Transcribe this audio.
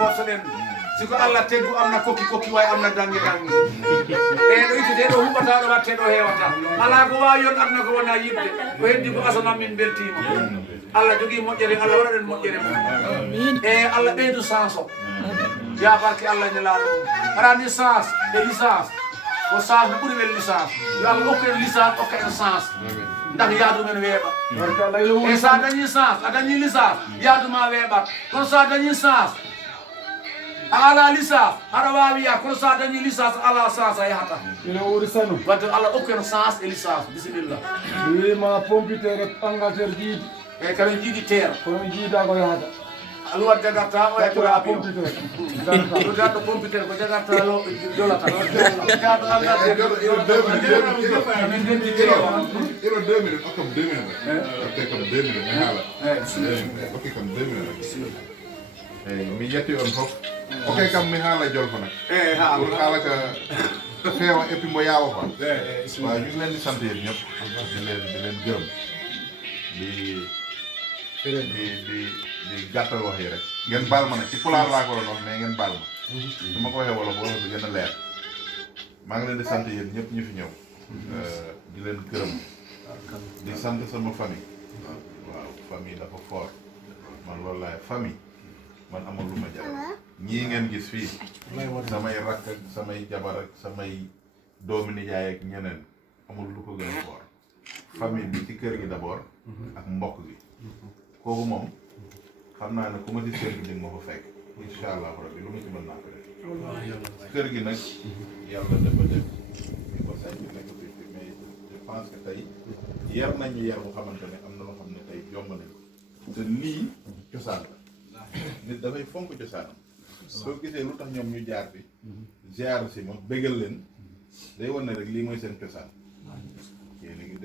porcelaine siko Allah teggu amna kokki way amna dangi e do ite do hubata do watte do hewata ala ko wa yon adna ko wona yibde ko heddi ko asana min beltima Allah jogi mojjere Allah wara den mojjere e Allah beydu sanso ya barki Allah ne laado ara ni sans de licence ko sans buri wel licence yo Allah ko licence o kay sans ndax yaadu men weba e sa dañi sans adañi licence yaadu ma weba kon sa dañi sans ala licence hada wawiya kono sa dañi licence ala sans ay hata ina wuri sanu wadde Allah okkeno sans et licence bismillah wima pompitere Angleterre jiidi e kala jiidi terre kono jiida ko yahata alwa jagarta o e ko abiyo pompitere do daddo pompitere ko jagarta lo dolata gaddo Allah de do men dendi terre ilo 2 minutes okam 2 minutes te kam 2 minutes hala ok kam 2 minutes mi yetti on fof ok kam mi hala jolfo nak pour hala ka feewa et puis mo yaawa fa waaw ñu ngi leen di sant yéen ñëpp di leen gërëm di gàttal wax yi rek ngeen baal ma nag ci pulaar laa ko doon wax mais ngeen baal ma su ma ko waxee wala boo bi gën a leer maa ngi leen di sant yéen ñëpp ñu fi ñëw di leen gërëm di sant sama famille waaw famille dafa fort man loolu laay famille man amul lu ma jaral ñii ngeen gis fii samay rakk ak samay jabar ak samay doomi nijaay ak ñeneen amul lu ko gën a fort famille bi ci kër gi d'abord ak mbokk gi kooku moom xam naa ne ku ma di séntu di nga ma fa fekk incha allah rabbi lu ma ci mën naa ko def kër gi nag yàlla dafa def ñu ko sañ nekk fi mais je pense que tey yar nañu yar bu xamante ne am na loo xam ne tey yomb nañu te lii cosaan la nit dafay fonk cosaanam soo gisee lu tax ñoom ñu jaar fi ziar si ma bégal leen day wan ne rek lii mooy seen cosaan